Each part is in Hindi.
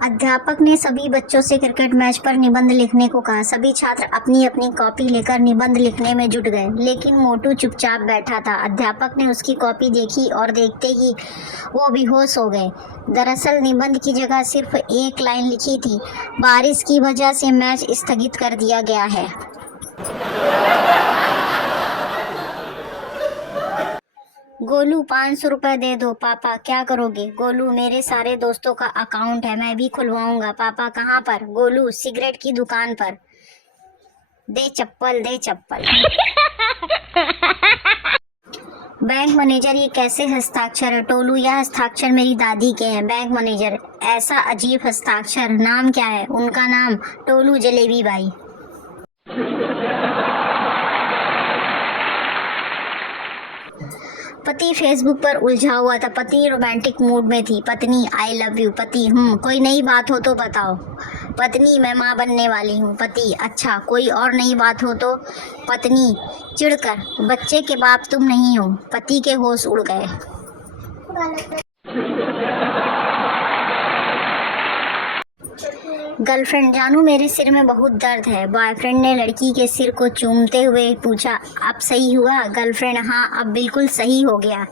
अध्यापक ने सभी बच्चों से क्रिकेट मैच पर निबंध लिखने को कहा। सभी छात्र अपनी अपनी कॉपी लेकर निबंध लिखने में जुट गए, लेकिन मोटू चुपचाप बैठा था। अध्यापक ने उसकी कॉपी देखी और देखते ही वो बेहोश हो गए। दरअसल निबंध की जगह सिर्फ एक लाइन लिखी थी, बारिश की वजह से मैच स्थगित कर दिया गया है। गोलू 500 रुपये दे दो। पापा क्या करोगे? गोलू मेरे सारे दोस्तों का अकाउंट है, मैं भी खुलवाऊंगा। पापा कहाँ पर? गोलू सिगरेट की दुकान पर। दे चप्पल, दे चप्पल। बैंक मैनेजर ये कैसे हस्ताक्षर है? टोलू यह हस्ताक्षर मेरी दादी के हैं। बैंक मैनेजर ऐसा अजीब हस्ताक्षर, नाम क्या है? उनका नाम टोलू जलेबी बाई। पति फेसबुक पर उलझा हुआ था। पत्नी रोमांटिक मूड में थी। पत्नी आई लव यू। पति कोई नई बात हो तो बताओ। पत्नी मैं माँ बनने वाली हूँ। पति अच्छा, कोई और नई बात हो तो? पत्नी चिढ़कर बच्चे के बाप तुम नहीं हो। पति के होश उड़ गए। गर्लफ्रेंड जानू मेरे सिर में बहुत दर्द है। बॉयफ्रेंड ने लड़की के सिर को चूमते हुए पूछा, अब सही हुआ? गर्लफ्रेंड हाँ अब बिल्कुल सही हो गया।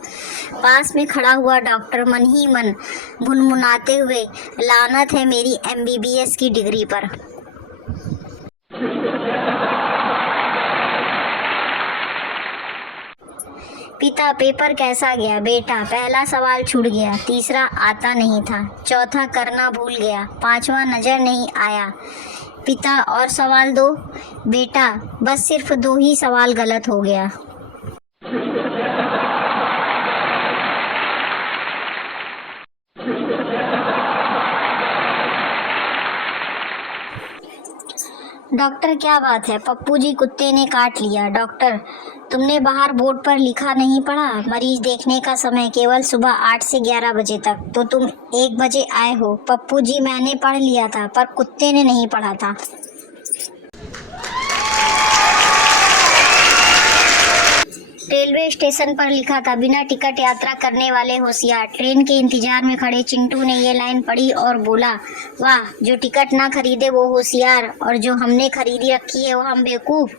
पास में खड़ा हुआ डॉक्टर मन ही मन मुनमुनाते हुए, लानत है मेरी MBBS की डिग्री पर। पिता पेपर कैसा गया? बेटा पहला सवाल छूट गया, तीसरा आता नहीं था, चौथा करना भूल गया, पांचवा नज़र नहीं आया। पिता और सवाल 2? बेटा बस सिर्फ 2 ही सवाल गलत हो गया। डॉक्टर क्या बात है? पप्पू जी कुत्ते ने काट लिया। डॉक्टर तुमने बाहर बोर्ड पर लिखा नहीं पढ़ा? मरीज देखने का समय केवल सुबह 8 से 11 बजे तक, तो तुम 1 बजे आए हो। पप्पू जी मैंने पढ़ लिया था, पर कुत्ते ने नहीं पढ़ा था। रेलवे स्टेशन पर लिखा था, बिना टिकट यात्रा करने वाले होशियार। ट्रेन के इंतजार में खड़े चिंटू ने ये लाइन पढ़ी और बोला, वाह, जो टिकट ना खरीदे वो होशियार, और जो हमने खरीदी रखी है वो हम बेवकूफ।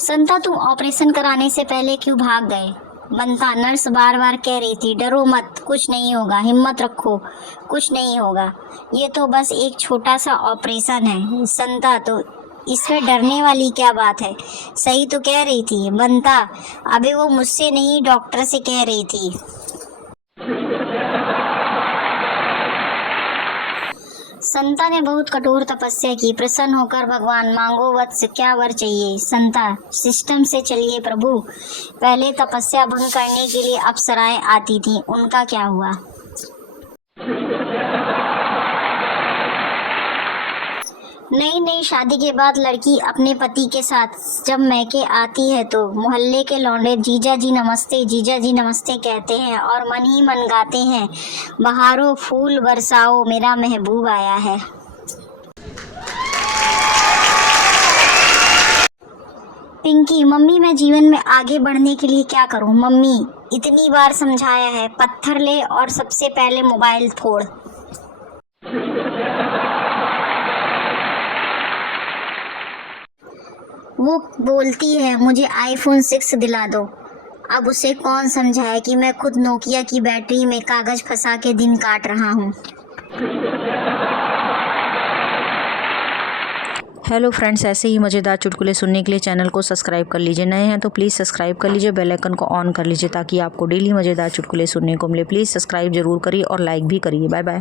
संता तुम ऑपरेशन कराने से पहले क्यों भाग गए? बंता नर्स बार बार कह रही थी, डरो मत, कुछ नहीं होगा, हिम्मत रखो, कुछ नहीं होगा, ये तो बस एक छोटा सा ऑपरेशन है। संता तो इसमें डरने वाली क्या बात है, सही तो कह रही थी। बंता अबे वो मुझसे नहीं डॉक्टर से कह रही थी। संता ने बहुत कठोर तपस्या की। प्रसन्न होकर भगवान मांगो वत्स, क्या वर चाहिए? संता सिस्टम से चलिए प्रभु। पहले तपस्या भंग करने के लिए अप्सराएं आती थीं, उनका क्या हुआ? नई नई शादी के बाद लड़की अपने पति के साथ जब मैके आती है तो मोहल्ले के लौंडे जीजा जी नमस्ते, जीजा जी नमस्ते कहते हैं और मन ही मन गाते हैं, बहारों फूल बरसाओ मेरा महबूब आया है। पिंकी मम्मी मैं जीवन में आगे बढ़ने के लिए क्या करूं? मम्मी इतनी बार समझाया है, पत्थर ले और सबसे पहले मोबाइल फोड़। वो बोलती है मुझे iPhone 6 दिला दो। अब उसे कौन समझाए कि मैं खुद नोकिया की बैटरी में कागज फंसा के दिन काट रहा हूँ। हेलो फ्रेंड्स, ऐसे ही मज़ेदार चुटकुले सुनने के लिए चैनल को सब्सक्राइब कर लीजिए। नए हैं तो प्लीज़ सब्सक्राइब कर लीजिए, बेल आइकन को ऑन कर लीजिए ताकि आपको डेली मज़ेदार चुटकुले सुनने को मिले। प्लीज़ सब्सक्राइब जरूर करिए और लाइक भी करिए। Bye bye.